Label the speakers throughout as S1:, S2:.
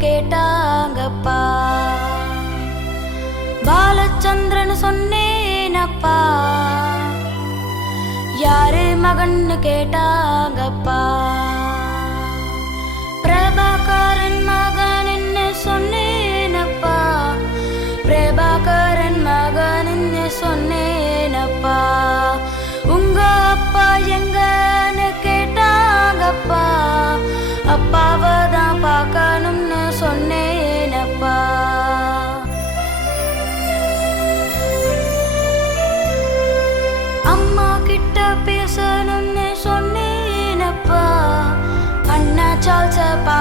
S1: கேட்டாங்கப்பா. பாலச்சந்திரன் சொன்னேனப்பா. யாரு மகன்னு கேட்டாங்கப்பா. பிரபாகரன் மகன் என்ன சொன்னேனப்பா. பிரபாகரன் மகன் என்ன சொன்னேனப்பா. உங்க அப்பா எங்கன்னு கேட்டாங்கப்பா. அப்பாவை தான் பார்க்கணும்னு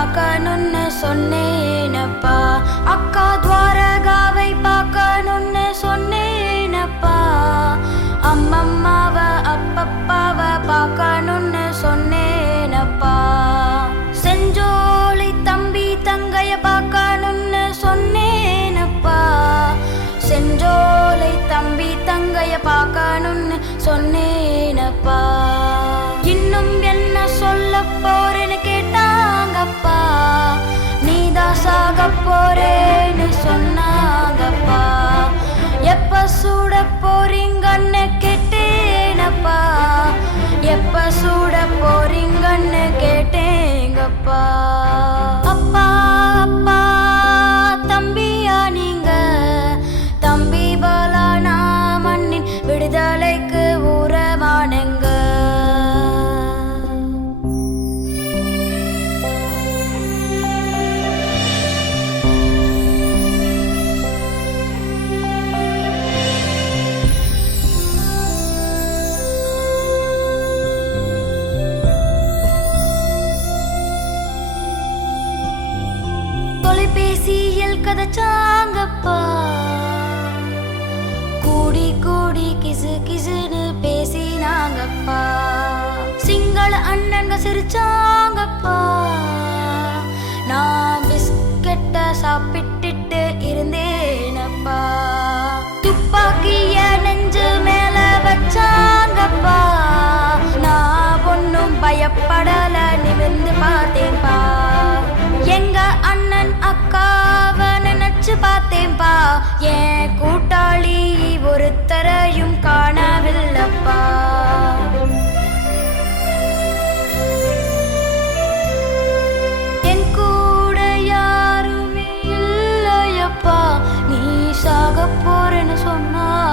S1: பார்க்கணும்னு சொன்னேனப்பா. அக்கா துவாரகாவை பார்க்கணும்னு சொன்னேனப்பா. அம்மம்மாவ அப்பப்பாவ பார்க்கணும்னு சொன்னேனப்பா. செஞ்சோலை தம்பி தங்கைய பார்க்கணும்னு சொன்னேனப்பா. செஞ்சோலை தம்பி தங்கைய பார்க்கணும்னு சொன்னேனப்பா Flores. அண்ணங்க நான் பிஸ்கெட்ட சாப்பிட்டுட்டு இருந்தேனப்பா. துப்பாக்கிய நெஞ்சு மேல வச்சாங்கப்பா. நான் ஒன்னும் பயப்படல நிமிர்ந்து பார்த்தேன்பா. எங்க அண்ணன் அக்காவ நினைச்சு பார்த்தேன்பா. என் கூட்டாளி 做吗？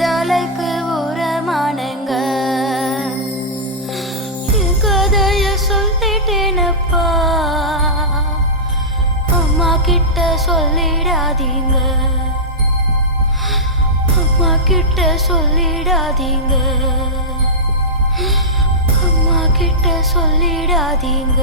S1: தலைக்கு உரமானங்க. என் கதைய சொல்லிட்டேனப்பா. அம்மா கிட்ட சொல்லிடாதீங்க. அம்மா கிட்ட சொல்லிடாதீங்க. அம்மா கிட்ட சொல்லிடாதீங்க.